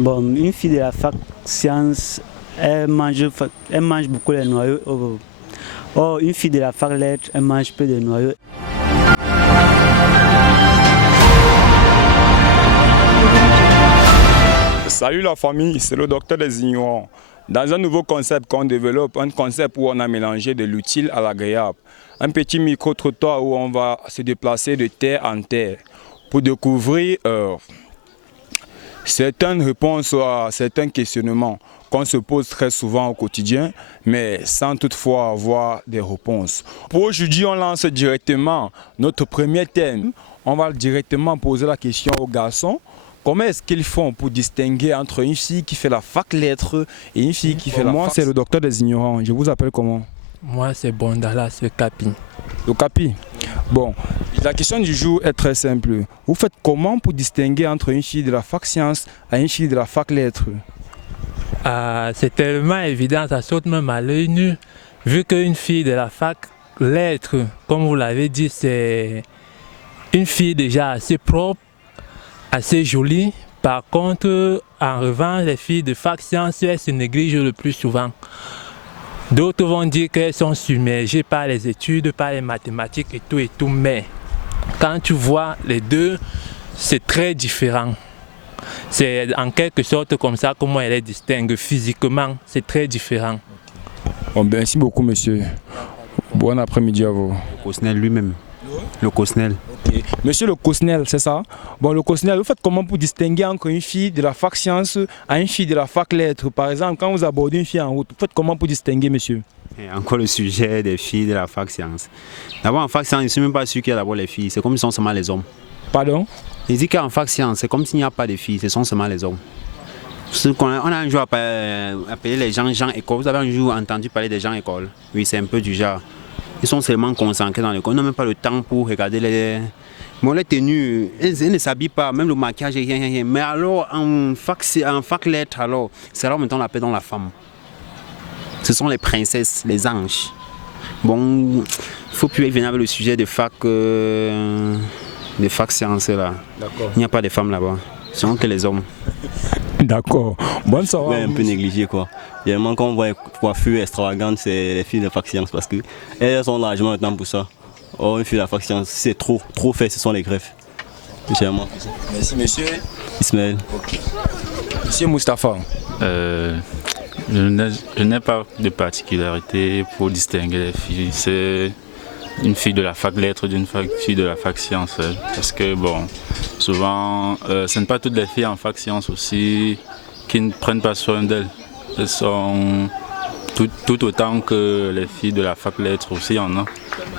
Bon, une fille de la fac sciences, elle mange beaucoup les noyaux. Or, une fille de la fac lettres, elle mange peu de noyaux. Salut la famille, c'est le docteur des ignorants. Dans un nouveau concept qu'on développe, un concept où on a mélangé de l'utile à l'agréable. Un petit micro-trottoir où on va se déplacer de terre en terre pour découvrir certaines réponses à certains questionnements qu'on se pose très souvent au quotidien, mais sans toutefois avoir des réponses. Pour aujourd'hui, on lance directement notre premier thème. On va directement poser la question aux garçons. Comment est-ce qu'ils font pour distinguer entre une fille qui fait la fac lettres et une fille qui fait la fac? Moi, c'est le docteur des ignorants. Je vous appelle comment? Moi, c'est Bondala, c'est Capi. Le Capi. Bon, la question du jour est très simple. Vous faites comment pour distinguer entre une fille de la fac sciences et une fille de la fac lettres? C'est tellement évident, ça saute même à l'œil nu. Vu qu'une fille de la fac lettres, comme vous l'avez dit, c'est une fille déjà assez propre, assez jolie. Par contre, en revanche, les filles de fac sciences, elles se négligent le plus souvent. D'autres vont dire qu'elles sont submergées par les études, par les mathématiques et tout, mais quand tu vois les deux, c'est très différent. C'est en quelque sorte comme ça comment elle les distingue physiquement, c'est très différent. Bon, merci beaucoup monsieur. Bon après-midi à vous. Le Cosnel lui-même. Le Cosnel. Okay. Monsieur le Cosnel, c'est ça? Bon, le Cosnel, vous faites comment pour distinguer entre une fille de la fac sciences et une fille de la fac lettres? Par exemple, quand vous abordez une fille en route, vous faites comment pour distinguer, monsieur? Et encore le sujet des filles de la fac sciences. D'abord, en fac sciences, je ne suis même pas sûr qu'il y a d'abord les filles. C'est comme si ce sont seulement les hommes. Pardon? Il dit qu'en fac sciences, c'est comme s'il n'y a pas de filles, ce sont seulement les hommes. On a un jour appelé les gens école. Vous avez un jour entendu parler des gens école? Oui, c'est un peu du genre. Ils sont seulement concentrés dans l'école. Ils n'ont même pas le temps pour regarder les tenues. Ils ne s'habillent pas, même le maquillage et rien. Mais alors, en fac lettres, alors, c'est alors maintenant on l'appelle dans la femme. Ce sont les princesses, les anges. Bon, il ne faut plus venir avec le sujet de fac sciences là. Il n'y a pas de femmes là-bas. Ce sont que les hommes. D'accord. Bonne soirée. Ouais, un peu négligé quoi. Généralement quand on voit une coiffure extravagante, c'est les filles de fac sciences parce qu'elles ont largement le temps pour ça. Or une fille de la fac sciences, c'est trop fait, ce sont les greffes. Généralement. Merci monsieur. Ismaël. Okay. Monsieur Moustapha. Je n'ai pas de particularité pour distinguer les filles. C'est une fille de la fac lettres d'une fille de la fac sciences. Parce que bon, souvent, ce n'est pas toutes les filles en fac sciences aussi qui ne prennent pas soin d'elles. Elles sont tout autant que les filles de la fac lettres aussi, il y en a.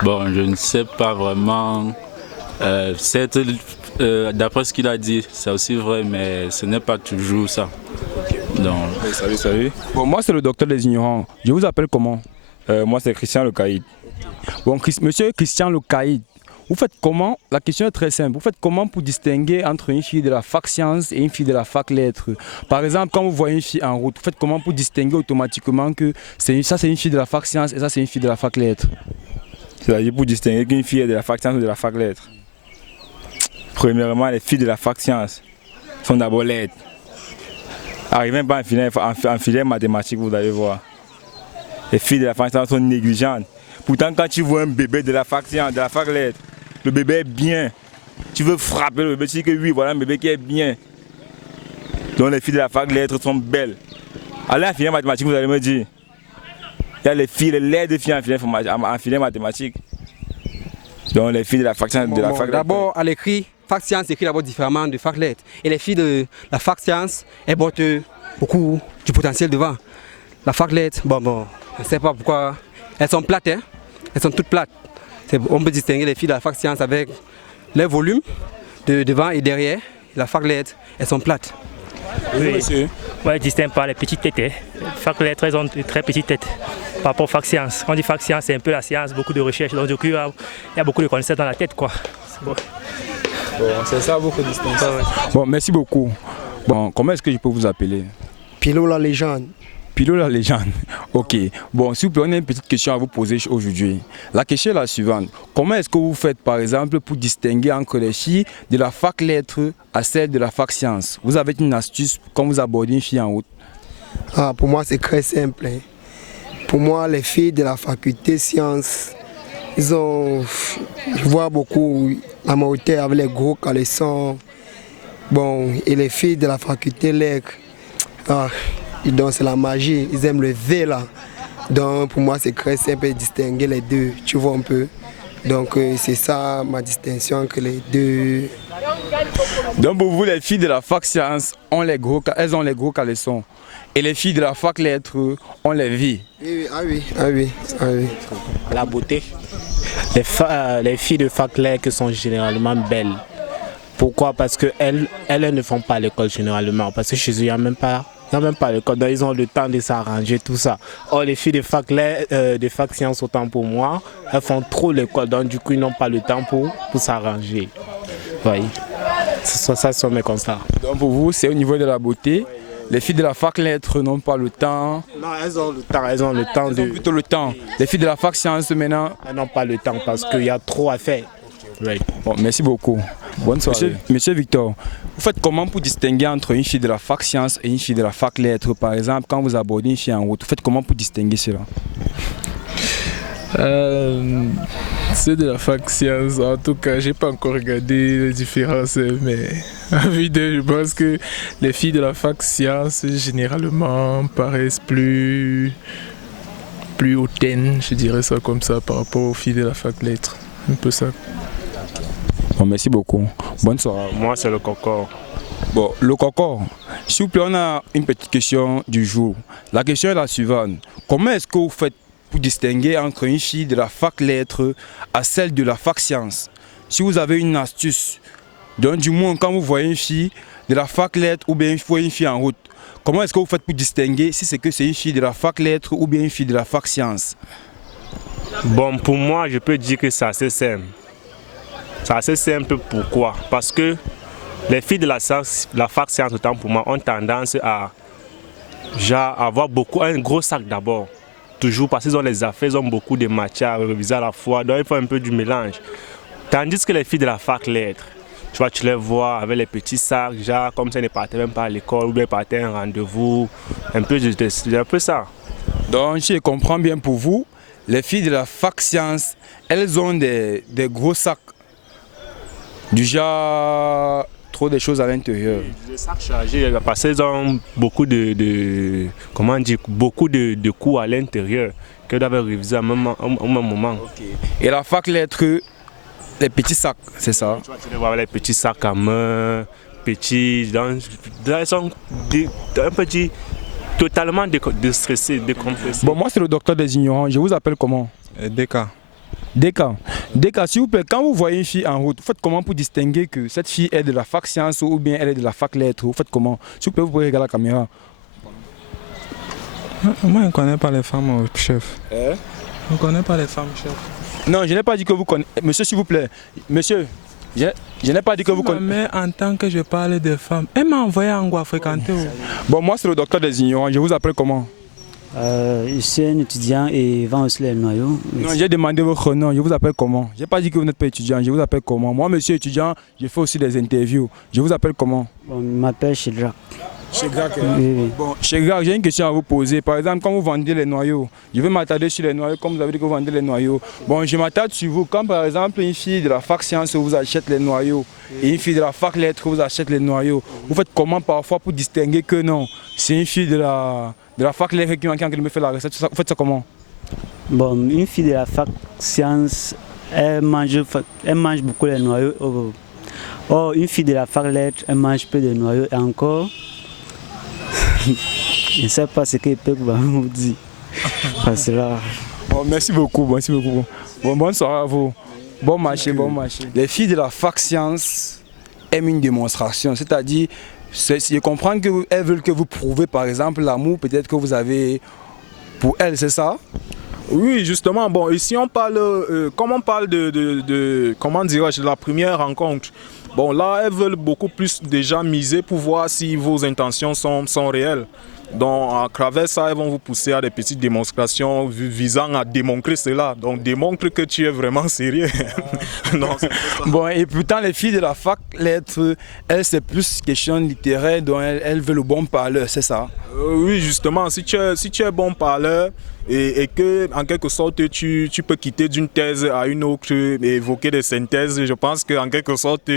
Bon, je ne sais pas vraiment. D'après ce qu'il a dit, c'est aussi vrai, mais ce n'est pas toujours ça. Donc... Salut. Bon, moi, c'est le docteur des ignorants. Je vous appelle comment? Moi, c'est Christian Le Caïd. Bon, monsieur Christian Le Caïd, vous faites comment? La question est très simple. Vous faites comment pour distinguer entre une fille de la fac sciences et une fille de la fac lettres? Par exemple, quand vous voyez une fille en route, vous faites comment pour distinguer automatiquement que ça c'est une fille de la fac sciences et ça c'est une fille de la fac lettres? C'est-à-dire pour distinguer qu'une fille est de la fac sciences ou de la fac lettres. Premièrement, les filles de la fac sciences sont d'abord lettres. Arrivez pas en filière mathématique, vous allez voir. Les filles de la fac sciences sont négligentes. Pourtant, quand tu vois un bébé de la fac sciences, de la fac lettres, le bébé est bien. Tu veux frapper le bébé, tu dis que oui, voilà un bébé qui est bien. Donc les filles de la fac lettres sont belles. Allez en filière mathématique, vous allez me dire. Il y a les filles, les laides filles en filière mathématique. Donc les filles de la fac sciences, de la fac lettres. D'abord, à l'écrit, fac sciences écrit d'abord différemment de fac lettres. Et les filles de la fac sciences, elles portent beaucoup du potentiel devant. La fac lettres, bon, je ne sais pas pourquoi. Elles sont plates, hein? Elles sont toutes plates. On peut distinguer les filles de la fac sciences avec leur volume de devant et derrière. La fac lettres, elles sont plates. Oui, monsieur. Ouais, distingue par les petites têtes. Hein. Fac lettres, elles ont de très petites têtes. Par rapport aux fac sciences. On dit fac sciences, c'est un peu la science, beaucoup de recherches. Donc du coup, il y a beaucoup de concepts dans la tête, quoi. Bon, c'est ça beaucoup de distinction. Bon, merci beaucoup. Bon, comment est-ce que je peux vous appeler? Pilot la légende. Pilot la légende. Ok. Bon, s'il vous plaît, on a une petite question à vous poser aujourd'hui. La question est la suivante. Comment est-ce que vous faites, par exemple, pour distinguer entre les filles de la fac lettres à celles de la fac sciences? Vous avez une astuce quand vous abordez une fille en route? Pour moi, c'est très simple. Pour moi, les filles de la faculté sciences, je vois beaucoup la majorité avec les gros caleçons. Bon, et les filles de la faculté lettres, donc c'est la magie, ils aiment le V là. Donc pour moi c'est très simple de distinguer les deux, tu vois un peu. Donc c'est ça ma distinction entre les deux. Donc pour vous, les filles de la fac sciences elles ont les gros caleçons. Et les filles de la fac lettres ont les V. Oui. La beauté. Les filles de fac lettres sont généralement belles. Pourquoi? Parce qu'elles ne font pas l'école généralement. Parce que chez eux, il n'y a même pas l'école. Donc ils ont le temps de s'arranger, tout ça. Or, les filles de fac sciences, autant pour moi, elles font trop l'école. Donc du coup, ils n'ont pas le temps pour s'arranger. Voyez. Ça sont mes constats. Donc pour vous, c'est au niveau de la beauté. Les filles de la fac lettres n'ont pas le temps. Non, elles ont le temps. Elles ont plutôt le temps. Les filles de la fac sciences maintenant, elles n'ont pas le temps parce qu'il y a trop à faire. Oui. Bon, merci beaucoup. Bonne soirée. Monsieur Victor, vous faites comment pour distinguer entre une fille de la fac sciences et une fille de la fac lettres? Par exemple, quand vous abordez une fille en route, vous faites comment pour distinguer cela? Ceux de la fac sciences, en tout cas, j'ai pas encore regardé les différences, mais à vue d'œil, je pense que les filles de la fac sciences généralement paraissent plus hautaines, je dirais ça comme ça, par rapport aux filles de la fac lettres. Un peu ça. Bon, merci beaucoup. Bonne soirée. Moi, c'est le Cocor. Bon, le Cocor, s'il vous plaît, on a une petite question du jour. La question est la suivante. Comment est-ce que vous faites pour distinguer entre une fille de la fac lettres à celle de la fac sciences? Si vous avez une astuce, donc du moins quand vous voyez une fille de la fac lettres ou bien une fille en route, comment est-ce que vous faites pour distinguer si c'est une fille de la fac lettres ou bien une fille de la fac sciences? Bon, pour moi, je peux dire que c'est assez simple. C'est assez simple, pourquoi? Parce que les filles de la fac sciences, autant pour moi, ont tendance à avoir un gros sac d'abord. Toujours parce qu'ils ont les affaires, ils ont beaucoup de matières à réviser à la fois, donc il faut un peu du mélange. Tandis que les filles de la fac lettres, tu les vois avec les petits sacs, genre comme si elles ne partaient même pas à l'école ou bien partaient à un rendez-vous, un peu ça. Donc je comprends bien pour vous, les filles de la fac sciences, elles ont des gros sacs, du genre trop de choses à l'intérieur. Des sacs chargés parce qu'ils ont beaucoup de cours à l'intérieur qu'elles doivent réviser au même moment. Okay. Et la fac lettres, les petits sacs, c'est ça? Tu les vois les petits sacs à main, petits, ils sont un petit, totalement déstressés, décompressés. Bon, moi c'est le docteur des ignorants, je vous appelle comment? Deka. Deka, s'il vous plaît, quand vous voyez une fille en route, vous faites comment pour distinguer que cette fille est de la fac sciences ou bien elle est de la fac lettres? Vous faites comment? S'il vous plaît, vous pouvez regarder la caméra. Moi, je ne connais pas les femmes, chef. Je ne connais pas les femmes, chef. Non, je n'ai pas dit que vous connaissez. Monsieur, s'il vous plaît. Monsieur, je n'ai pas dit que vous connaissez. Mais en tant que je parle des femmes, elle m'a envoyé en Goua fréquenter. Bon, moi, c'est le docteur des ignorants. Je vous appelle comment? Je suis un étudiant et vend aussi les noyaux. Non, j'ai demandé votre nom. Je vous appelle comment? Je n'ai pas dit que vous n'êtes pas étudiant. Je vous appelle comment? Moi, monsieur étudiant, je fais aussi des interviews. Je vous appelle comment? Bon, je m'appelle Chedrak. Chedrak, oui. Bon, Chedrak, j'ai une question à vous poser. Par exemple, quand vous vendez les noyaux, je vais m'attarder sur les noyaux, comme vous avez dit que vous vendez les noyaux. Bon, je m'attarde sur vous. Quand par exemple, une fille de la fac sciences vous achète les noyaux, et une fille de la fac lettres vous achète les noyaux, vous faites comment parfois pour distinguer que non, c'est une fille de la fac lettres qui me fait la recette? Vous faites ça comment? Bon, une fille de la fac sciences, elle mange beaucoup les noyaux. Or, une fille de la fac lettres, elle mange peu de noyaux. Et encore, je ne sais pas ce que peut vous dire. Parce que là... Bon, merci beaucoup. Bon, bonne soirée à vous. Bon marché. Les filles de la fac sciences aiment une démonstration, c'est-à-dire, je comprends qu'elles veulent que vous prouvez par exemple l'amour peut-être que vous avez pour elles, c'est ça? Oui, justement. Bon, ici on parle, comme on parle de comment dirais-je, de la première rencontre. Bon, là, elles veulent beaucoup plus déjà miser pour voir si vos intentions sont réelles. Donc à travers ça, elles vont vous pousser à des petites démonstrations visant à démontrer cela. Donc démontre que tu es vraiment sérieux. Non, bon, et pourtant les filles de la fac lettres, elles c'est plus question littéraire, donc elles veulent le bon parleur, c'est ça? Oui, justement, si tu es bon parleur et que en quelque sorte tu peux quitter d'une thèse à une autre et évoquer des synthèses, je pense qu'en quelque sorte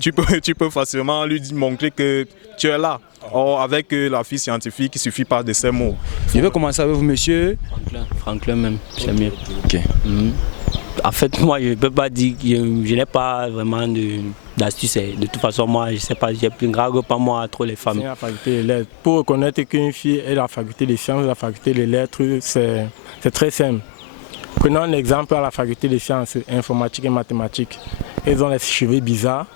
tu peux facilement lui montrer que tu es là. Or, avec la fille scientifique, il suffit pas de ces mots. Je vais commencer avec vous, monsieur. Franklin même, c'est mieux. Ok. En fait, moi, je ne peux pas dire que je n'ai pas vraiment d'astuce. De toute façon, moi, je ne sais pas, j'ai plus grave pas moi trop les femmes. La faculté des lettres. Pour reconnaître qu'une fille est la faculté des sciences, la faculté des lettres, c'est très simple. Prenons un exemple à la faculté des sciences, informatique et mathématiques. Elles ont les cheveux bizarres.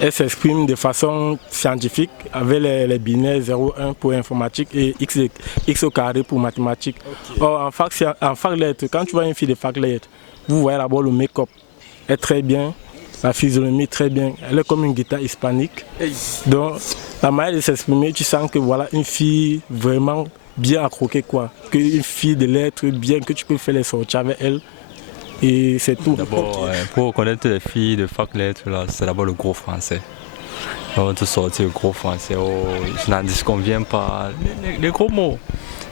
Elles s'expriment de façon scientifique avec les binaires 0,1 pour informatique et x au carré pour mathématiques. Okay. Or, en fac lettres, quand tu vois une fille de fac lettres, vous voyez d'abord le make-up est très bien, la physionomie très bien. Elle est comme une guitare hispanique. Donc, la manière de s'exprimer, tu sens que voilà une fille vraiment bien accroquée, quoi. Une fille de lettres bien, que tu peux faire les sorties avec elle. Et c'est tout. D'abord, pour reconnaître les filles de fac lettres, c'est d'abord le gros français. On va te sortir le gros français. Oh, je n'en disconviens pas. Les gros mots.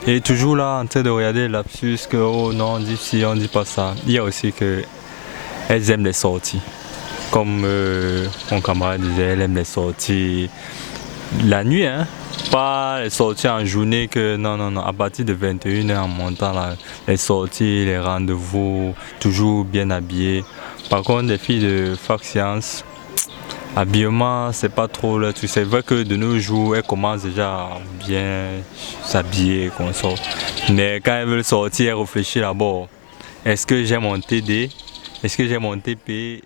Et toujours là en train de regarder le lapsus que oh non, on dit ci, on dit pas ça. Il y a aussi qu'elles aiment les sorties. Comme mon camarade disait, elle aime les sorties la nuit, hein. Pas les sorties en journée que non, à partir de 21h en montant là, les sorties, les rendez-vous, toujours bien habillés. Par contre, les filles de fac sciences, habillement, c'est pas trop là. C'est vrai que de nos jours, elles commencent déjà à bien s'habiller comme ça. Mais quand elles veulent sortir, elles réfléchissent d'abord. Est-ce que j'ai mon TD? Est-ce que j'ai mon TP?